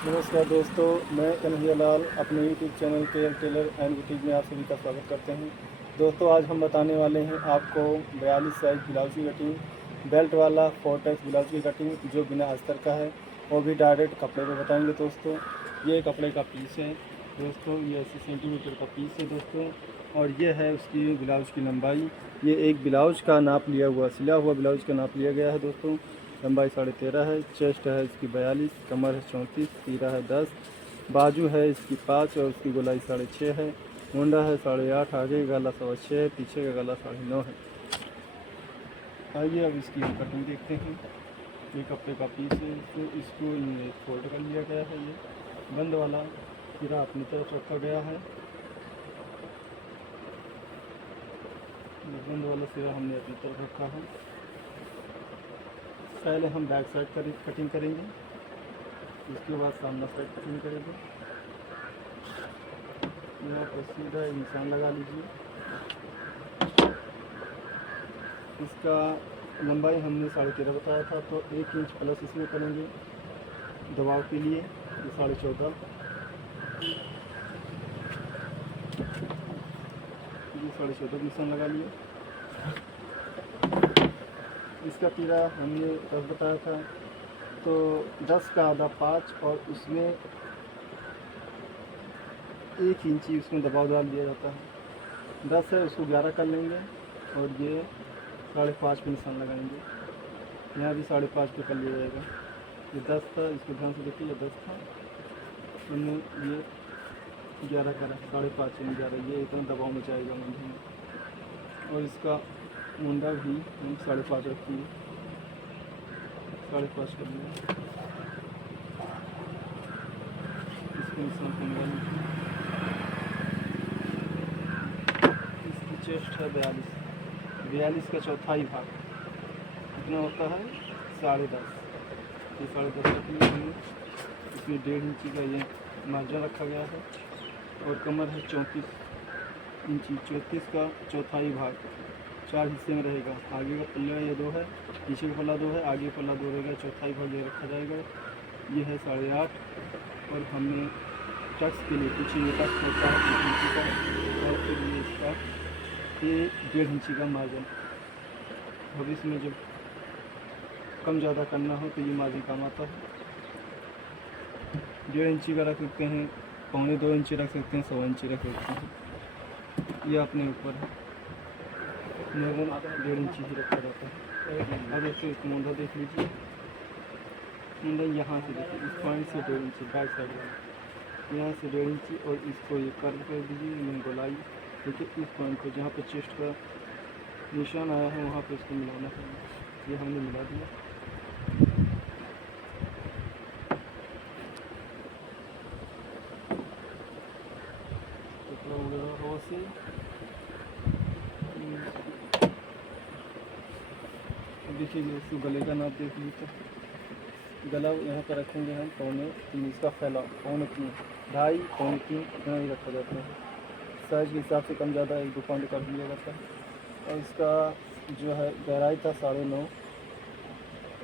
नमस्कार दोस्तों, मैं कन्हैया लाल अपने YouTube channel KL tailor and boutique में आप सभी का स्वागत करते हैं। दोस्तों, आज हम बताने वाले हैं आपको 42 साइज़ ब्लाउज की कटिंग, बेल्ट वाला 4 ब्लाउज की कटिंग जो बिना अस्तर का है, वो भी डायरेक्ट कपड़े पे बताएंगे। दोस्तों, ये कपड़े का पीस है। दोस्तों, ये 80 सेंटीमीटर का पीस है दोस्तों, और ये है उसकी ब्लाउज की लंबाई। ये एक ब्लाउज का नाप लिया हुआ, सिला हुआ ब्लाउज का नाप लिया गया है दोस्तों। लंबाई 13.5 है, चेस्ट है इसकी 42, कमर है 34, तीरा है 10, बाजू है इसकी 5 और उसकी गोलाई 6.5 है। मुंडा है 8.5, आगे का गला 6.25 है, पीछे का गला 9.5 है। आइए अब इसकी हम कटिंग देखते हैं। ये कपड़े का पीस है, तो इसको ये फोल्ड कर लिया गया है। ये बंद वाला सिरा अपनी तरफ रखा गया है। बंद वाला सिरा हमने अपनी तरफ रखा है। पहले हम बैक साइड कटिंग करेंगे, उसके बाद सामने साइड कटिंग करेंगे। यहाँ पर सीधा एक निशान लगा लीजिए। इसका लंबाई हमने 13.5 बताया था, तो 1 इंच प्लस इसमें करेंगे दबाव के लिए। ये 14.5, ये 14.5 निशान लगा लिए। इसका तीरा हमने 10 बताया था, तो 10 का आधा 5 और उसमें 1 इंची उसमें दबाव डाल दिया जाता है। 10 है, उसको 11 कर लेंगे और ये 5.5 पे निशान लगाएंगे। यहाँ भी 5.5 पे कर लिया जाएगा। ये 10 था, इसको ध्यान से देखिए, ये 10 था, हमने ये 11 करा, 5.5 में 11, ये इतना दबाव में जाएगा मुंडे में। और इसका मुंडा भी हम 5.5 रखिए, 5.5 कर लिया। इसके निशान को मिला लीजिए। इसकी चेस्ट है 42 का चौथाई भाग कितना होता है, 10.5। ये 10.5 रख लिया हमने। इसमें 1.5 इंची का ये मार्जिन रखा गया है। और कमर है 34 इंची, 34 का चौथाई भाग 4 हिस्से में रहेगा। आगे का पल्ला ये 2 है, पीछे का पल्ला 2 है, आगे पल्ला 2 रहेगा, चौथाई भाग ये रखा जाएगा। ये है 8.5। और हमने टक्स के लिए पीछे ये टक्स होता है 1 इंची का, और फिर ये इसका ये 1.5 इंची का मार्जिन। अब इसमें जब कम ज़्यादा करना हो तो ये मार्जिन काम आता है। 1.5 इंची का रख सकते हैं, 1.25 इंची रख सकते हैं, 1.25 इंची रख सकते हैं। ये अपने ऊपर है, नॉर्मल 1.5 इंची ही रखा जाता है। अब इसको एक मुंडा देख लीजिए। मुंडा यहाँ से देखिए, इस पॉइंट से 1.5 इंची बैक साइड में, यहाँ से 1.5 इंची, और इसको ये कर्व कर दीजिए, गोलाई देखिए इस पॉइंट पर जहाँ पे चेस्ट का निशान आया है वहाँ पे इसको मिलाना है। ये हमने मिला दिया। कपड़ा वगैरह हवा से देखिए, इसको गले का नाप देख लीजिए। गला यहाँ पर रखेंगे हम 3.25, इसका फैलाव 3.25, 2.5, 3.25 इतना ही रखा जाता है। साइज़ के हिसाब से कम ज़्यादा 1-2 पॉइंट कर दिया जाता है। और इसका जो है गहराई था 9.5,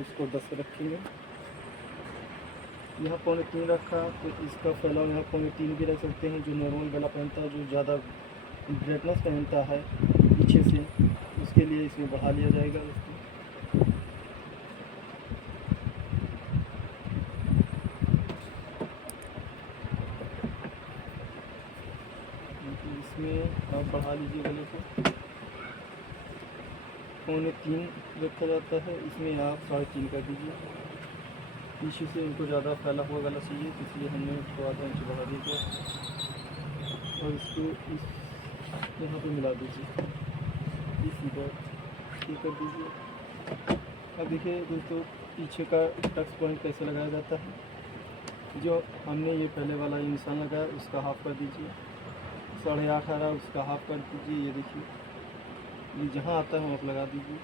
इसको 10 रखेंगे। यहाँ 3.25 रखा, तो इसका फैलाव यहाँ 3.25 भी रख सकते हैं। जो नॉर्मल गला पहनता है, जो ज़्यादा ब्राइटनेस पहनता है पीछे से, उसके लिए इसमें बढ़ा लिया जाएगा। इसमें आप बढ़ा लीजिए गले को, 3.25 रखा जाता है, इसमें आप 3.5 कर दीजिए। पीछे से इनको ज़्यादा फैला हुआ गला चाहिए, इसलिए हमने थोड़ा सा इंच बढ़ा दिया। और इसको इस यहाँ पे मिला दीजिए, इस इधर ये कर दीजिए। अब देखिए दोस्तों, पीछे का टक्स पॉइंट कैसे लगाया जाता है। जो हमने ये पहले वाला ये निशान लगाया, उसका हाफ कर दीजिए। 8.5 आ रहा, उसका हाफ कर दीजिए। ये देखिए, ये जहाँ आता है वहाँ लगा दीजिए।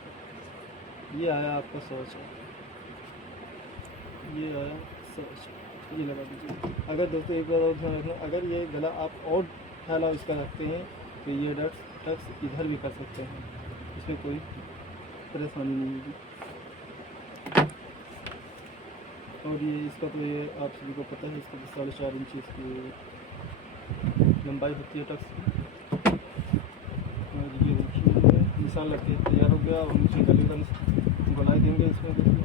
ये आया आपका 100, ये आया 100, ये लगा दीजिए। अगर दोस्तों एक बार और ध्यान रखना, अगर ये गला आप और फैला इसका रखते हैं तो ये टक्स इधर भी कर सकते हैं, इसमें कोई परेशानी नहीं होगी। और ये इसका तो ये आप सभी को पता है, इसका तो 4.5 इंच इसकी लंबाई होती है टक्स की। और ये देखिए निशान लग के तैयार हो गया। और नीचे गले का गोलाई देंगे इसमें, देखिए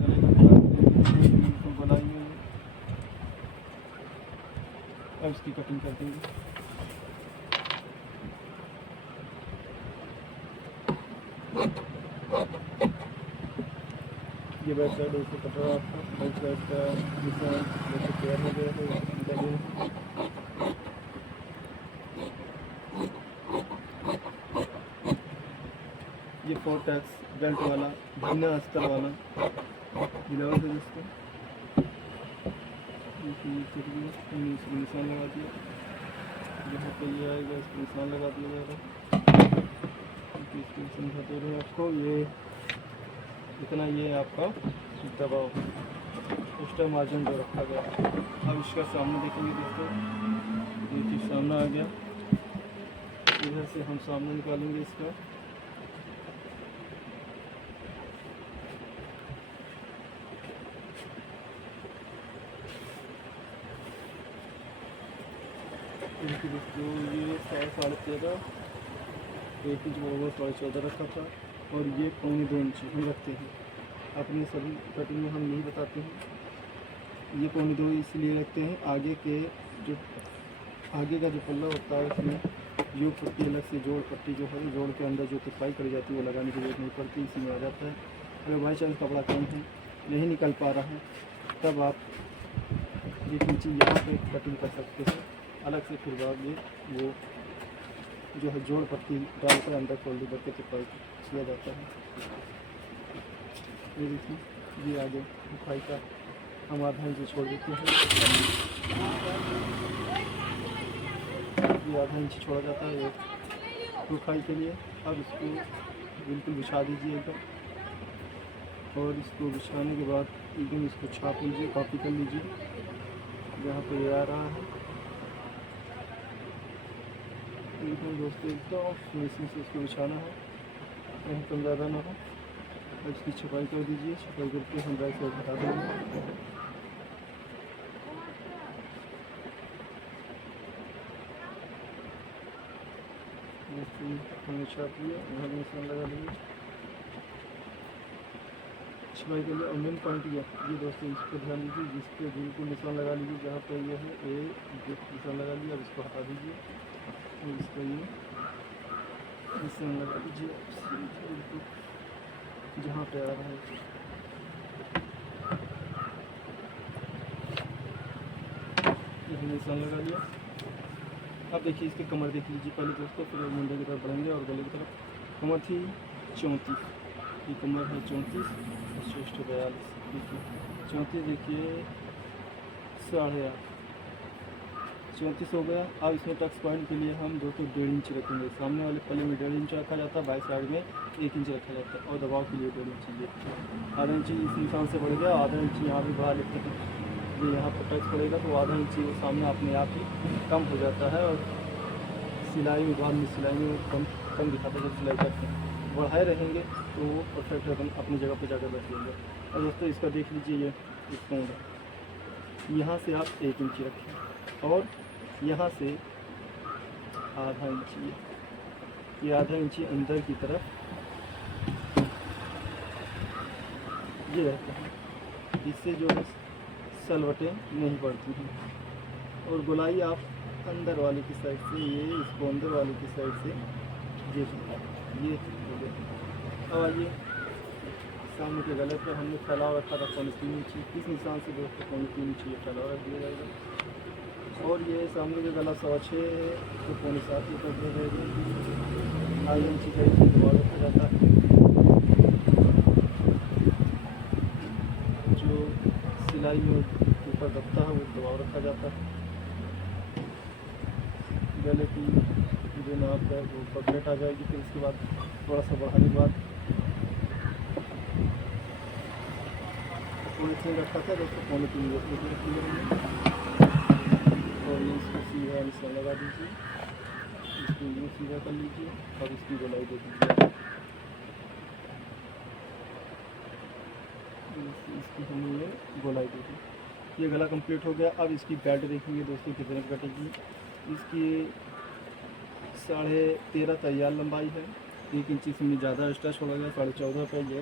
गले का गोलाई में अब इसकी कटिंग कर देंगे। ये बैक साइड इसको कट रहा है आपका, बैक साइड का निशान जैसे तैयार हो गया है निकालिए। ये 4 टैक्स बेल्ट वाला बिना अस्तर वाला ब्लाउज है जिसको इसको निशान लगा दिया। यहाँ पे ये आएगा, इसको निशान लगा दिया जाएगा। इसको समझाते रहे आपको, ये इतना ये आपका दबाव एक्स्ट्रा मार्जिन जो रखा गया। अब इसका सामने देखेंगे दोस्तों, ये चीज़ सामने आ गया। इधर से हम सामने निकालेंगे इसका। दोस्तों ये 13.5 1 इंच बराबर 14.5 रखा था, और ये 2.25 इंच हम रखते हैं अपनी सभी कटिंग में, हम नहीं बताते हैं। ये 2.25 इसलिए रखते हैं, आगे का जो पल्ला होता है उसमें योग पट्टी अलग से जोड़ पट्टी जो है, जोड़ के अंदर जो तिपाई करी जाती है वो लगाने की जरूरत नहीं पड़ती, इसी में आ जाता है। अगर बाई चांस कपड़ा कम है, नहीं निकल पा रहा है, तब आप ये नीचे यहाँ पे कटिंग कर सकते हैं अलग से। फिर बाद में वो जो है जोड़ पट्टी डालकर अंदर फोल्डिंग करके तिपाई किया जाता है। ये देखिए, ये आगे तिपाई का हम आधा इंच छोड़ देते हैं, ये आधा इंच छोड़ा जाता है एक प्रोफाइल के लिए। अब इसको बिल्कुल बिछा दीजिए एकदम, और इसको बिछाने के बाद एकदम इसको छाप लीजिए, कॉपी कर लीजिए जहाँ पे ये आ रहा है। एकदम दोस्तों एकदम फिनिशिंग से इसको बिछाना है, कहीं कम ज़्यादा ना हो। इसकी छपाई कर दीजिए, छपाई करके हम राइट साइड हटा देंगे। हमने छाप लिया, यहाँ निशान लगा लीजिए, छपाई कर लिया। और मेन पॉइंट ये दोस्तों, इस पर ध्यान दीजिए, जिस पे बिल्कुल निशान लगा लीजिए, जहाँ पे ये है ये निशान लगा लिया। अब इसको हटा दीजिए और इसको ये निशान लगा दीजिए बिल्कुल जहाँ पे आ रहा है। ये निशान लगा लिया। अब देखिए इसकी कमर देख लीजिए पहले दोस्तों, फिर मुंडे की तरफ बढ़ेंगे और गले की तरफ। कमर थी 34, ये कमर है 34, चेस्ट 42, देखिए 34, देखिए 8.5 34 हो गया। अब इसमें टक्स पॉइंट के लिए हम 1.5 इंच रखेंगे। सामने वाले पल्ले में 1.5 इंच रखा जाता है, बाई साइड में 1 इंच रखा जाता है, और दबाव के लिए 1.5 इंच चाहिए। आधा इंच इस निशान से बढ़ गया, आधा इंच यहाँ भी बढ़ा लेते हैं। ये यहाँ पर टच पड़ेगा तो आधा इंच वो सामने अपने आप ही कम हो जाता है, और सिलाई में बाद में सिलाई में कम दिखाता है। जब सिलाई करते हैं बढ़ाए रहेंगे तो वो परफेक्ट एकदम अपनी जगह पर जाकर बैठ जाएंगे। और दोस्तों इसका देख लीजिए, ये कोण है, यहाँ से आप 1 इंच रखें, और यहाँ से आधा इंच, ये आधा इंची अंदर की तरफ ये रहता है। इससे जो है सलवटें नहीं पड़ती हैं। और गोलाई आप अंदर वाले की साइड से, ये इसको अंदर वाले की साइड से ये हो गया। अब आइए सामने के गले पे हमने फैलाव रखा था 3.25 इंची, इस निशान से दोस्तों 3.25 इंची ये फैलाव रख दिया जाएगा। और ये सामने का गला 6.25 है तो 7.25 ही कर दिया जाएगा। 2.5 इंची का इसमें दबाव रखा जाता है, जो सिलाई में ऊपर दबता है वो दबाव रखा जाता है। गले की जो नाप है वो परफेक्ट आ जाएगी। फिर इसके बाद थोड़ा सा बढ़ाने के बाद थोड़ी सी रखा था दोस्तों 3.25 रखिएगा। और ये इसको सीधा निशान लगा दीजिए, इसको यूँ सीधा कर लीजिए, और इसकी गोलाई दे दीजिए। इसकी हमने ये गोलाई दी थी। ये गला कंप्लीट हो गया। अब इसकी बेल्ट देखेंगे दोस्तों कितने की कटेगी। इसकी 13.5 तैयार लंबाई है, 1 इंची इसमें ज़्यादा एक्स्ट्रा छोड़ा गया। 14.5 पे ये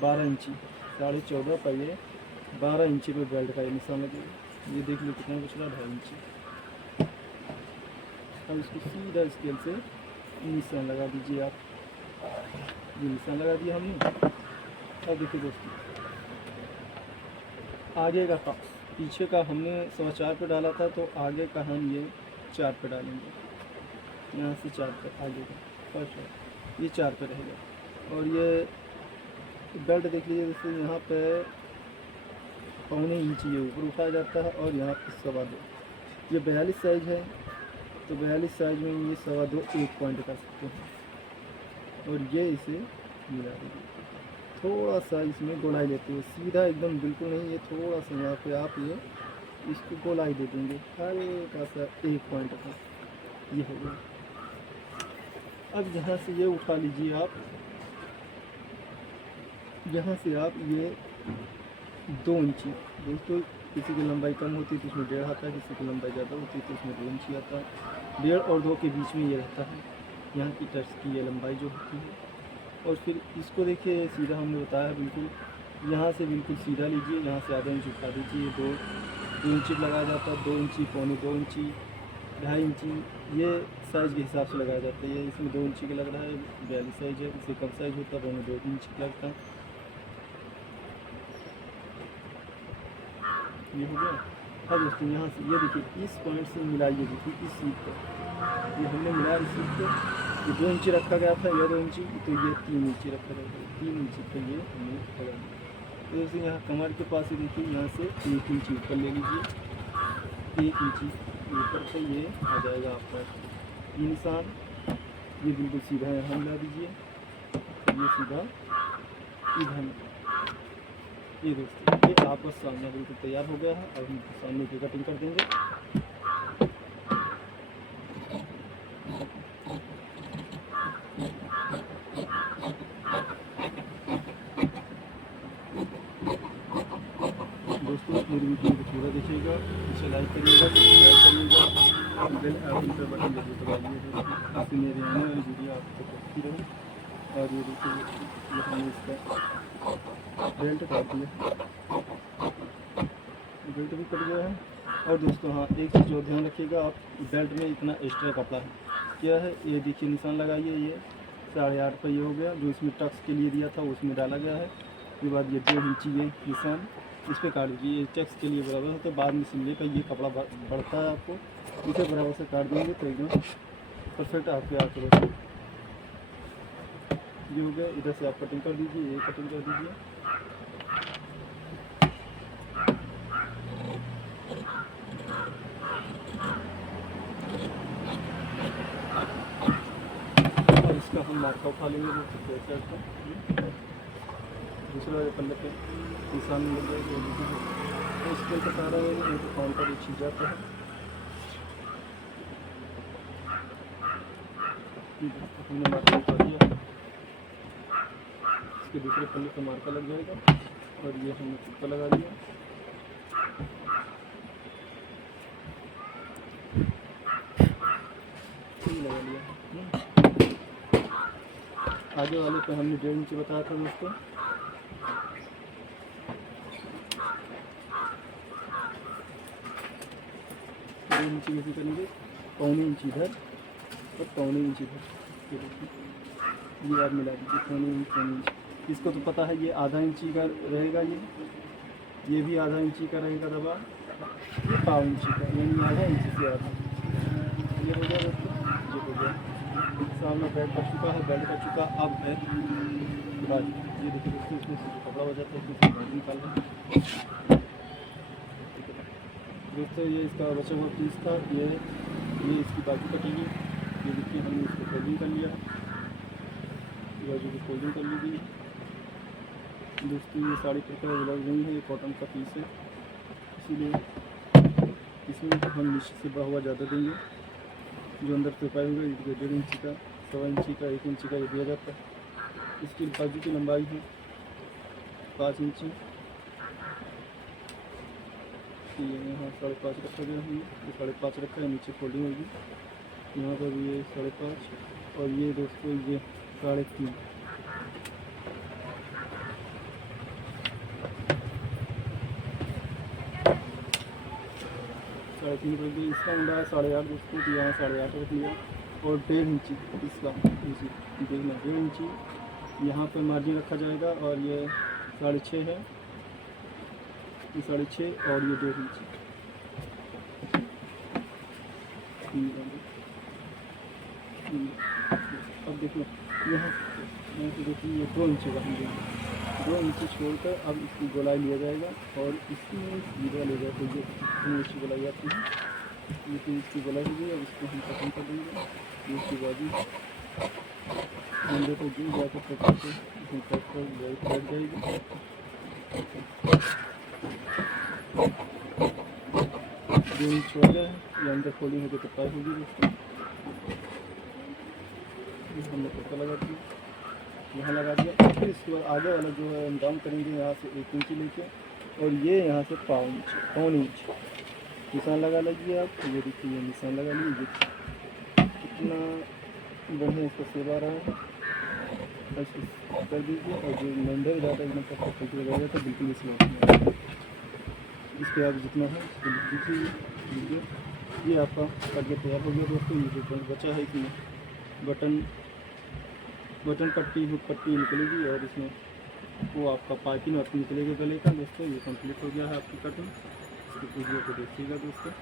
12 इंची, 14.5 पे ये 12 इंची पे बेल्ट का ये निशान लगेगा। ये देख लो कितना बच रहा, 2.5 इंची। अब इसको सीधा स्केल से निशान लगा दीजिए आप। ये निशान लगा दिया हमने। अब देखिए दोस्तों आगे का पास, पीछे का हमने 4.25 पे डाला था, तो आगे का हम ये 4 पे डालेंगे। यहाँ से 4 पे आगे का फर्स्ट ये 4 पे रहेगा। और ये बेल्ट देख लीजिए, जैसे यहाँ पे 1.25 इंची ये ऊपर उठाया जाता है और यहाँ पे 2.25। ये 42 साइज़ है, तो 42 साइज़ में ये 2.25 1 पॉइंट कर सकते हैं। और ये इसे मिला दीजिए। थोड़ा सा इसमें गोलाई लेते हैं, सीधा एकदम बिल्कुल नहीं, ये थोड़ा सा यहाँ पे आप ये इसको गोलाई दे देंगे हल्का सा 1 पॉइंट का। ये हो गया। अब यहाँ से ये उठा लीजिए आप, यहाँ से आप ये 2 इंची। दोस्तों किसी की लंबाई कम होती है तो इसमें 1.5 आता है, किसी की लंबाई ज़्यादा होती है तो इसमें 2 इंची आता है। 1.5 और 2 के बीच में ये रहता है यहाँ की टर्च की ये लंबाई जो होती है। और फिर इसको देखिए सीधा हमने बताया बिल्कुल, यहाँ से बिल्कुल सीधा लीजिए, यहाँ से आधा इंच उठा दीजिए। 2 इंची लगाया जाता है, 2 इंची, 2.25 इंची, 2.5 इंची, ये साइज़ के हिसाब से लगाया जाता है। ये इसमें 2 इंची का लग रहा है, 42 साइज़ है। इससे कम साइज़ होता है तो 2 इंची का लगता है। ये हो गया। अब दोस्तों यहाँ से ये देखिए इस पॉइंट से मिलाइए, देखिए इस सीट पर ये हमने मिलाया। इस सीट पर ये 2 इंची रखा गया था, ये 2 इंची, तो ये 3 इंची रखा गया था। 3 इंची पर ये हमने लगा दिया। तो जैसे यहाँ कमर के पास ही देखिए, यहाँ से 1 इंची ऊपर ले लीजिए। 1 इंची ऊपर से ये आ जाएगा आपका ये निशान। ये बिल्कुल सीधा यहाँ मिला दीजिए, ये सीधा इधर। ये दोस्तों ये आपका सामने बिल्कुल तैयार हो गया है। अब हम सामने की कटिंग कर देंगे। दोस्तों मेरी वीडियो को पूरा देखिएगा, इसे लाइक करिएगा, सब्सक्राइब करिएगा, बेल आइकन पर बटन जरूर दबाइए ताकि मेरी आने वाली वीडियो आपको पहुँचती रहे। और ये देखिए ये हमने इसका बेल्ट काट दिया, बेल्ट भी कट गया है। और दोस्तों हाँ एक चीज़ और ध्यान रखिएगा, आप बेल्ट में इतना एक्स्ट्रा कपड़ा है क्या है, ये देखिए निशान लगाइए। ये 8.5 पे ये हो गया, जो इसमें टक्स के लिए दिया था उसमें डाला गया है। उसके बाद ये 2 इंची ये निशान इस पर काट दीजिए। ये टक्स के लिए बराबर है, तो बाद में सिलने का ये कपड़ा बढ़ता है, आपको इसे बराबर से काट देंगे तो एकदम परफेक्ट आपके आके बैठे। ये हो गया। इधर से आप कटिंग कर दीजिए, ये कटिंग कर दीजिए। और इसका हम मार्का उठा लेंगे दूसरा पल्ले पे निशान लग जाएगा। तो इसके बता रहा है ये तो काउंटर छिप जाता है। हमने मार्का उठा दिया, इसके दूसरे पल्ले पे मार्का लग जाएगा। और ये हमने चिपका लगा दिया। लगा लिया। आगे वाले पे हमने 1.5 इंच बताया था दोस्तों। इंची कैसे करेंगे, 1.25 इंच इधर और 1.25 इंच इधर। ये आप मिला दीजिए 1.25 इंच। इसको तो पता है ये आधा इंची का रहेगा, ये भी आधा इंची का रहेगा दबा, ये 1.25 इंची का, यानी आधा इंची से आधा। ये हो गया दोस्तों, ये हो गया। सामने बेल्ट कट चुका है, बेल्ट कट चुका। अब है बाजू। ये देखिए दोस्तों इसमें से जो कपड़ा हो जाता है इसमें बाजू निकाल दें। दोस्तों ये इसका बचा हुआ पीस था, ये इसकी बाजू कटेगी। ये देखिए हमने इसको फोल्डिंग कर लिया, बाजू की फोल्डिंग कर ली गई। दोस्तों ये साड़ी पर ब्लाउज नहीं है, ये कॉटन का पीस है, इसीलिए इसमें हम नीचे से हुआ ज़्यादा देंगे। जो अंदर से पाए हुए 1.5 इंची का, 1.25 इंची का, 1 इंची का ये दिया जाता है। इसकी बाजू की लंबाई है 5 इंची। कि यहाँ 5.5 रखा गया है, ये 5.5 रखा है, नीचे फोल्डिंग होगी, यहाँ पर भी ये 5.5 और ये दोस्तों ये 3.5। साढ़े 3 रख दिया। इसका मुंडा है 8.5 दोस्तों, तो यहाँ 8.5 रख लिया और 1.5 इंची इसका नीचे देखना, 1.5 इंची यहाँ पे मार्जिन रखा जाएगा और ये 6.5 है, ये 6.5 और ये 1.5 इंची। अब देखो यहाँ से देखिए ये 2 इंची का हम देंगे, 2 इंची छोड़कर अब इसकी गोलाई लिया जाएगा और इसमें सीधा ले जाए, तो ये 3 इंची गोलाई आती है, ये 3 इंची गोलाई होगी। अब इसको हम खत्म कर देंगे, ये इसकी बाजू मंडे को जो जाकर पकड़ के इसमें कट कर बैठ जाएगी। 2 इंच वाला है, ये अंदर फोल्डिंग होकर तो पाई होगी दोस्तों। हमने पक्का लगा दिया, यहाँ लगा दिया। फिर इसके बाद आगे वाला जो है हम डाउन करेंगे यहाँ से 1 इंची लेके और ये यहाँ से 5 इंच निशान लगा लीजिए आप। ये देखिए ये निशान लगा लीजिए, कितना बढ़िया इसका सेब आ रहा है। ऐसे कर दीजिए और जो मंडे ज़्यादा एकदम पक्का फिट हो जाएगा तो बिल्कुल इसमें इस पर आप जितना है उसको लिख दीजिए। ये आपका कट के तैयार हो गया दोस्तों। ये जो बचा है इसमें बटन पट्टी हुक पट्टी निकलेगी और इसमें वो आपका पाइपिंग और निकलेगा गले का दोस्तों। ये कंप्लीट हो गया है आपकी कटिंग। इसकी वीडियो को देखिएगा दोस्तों।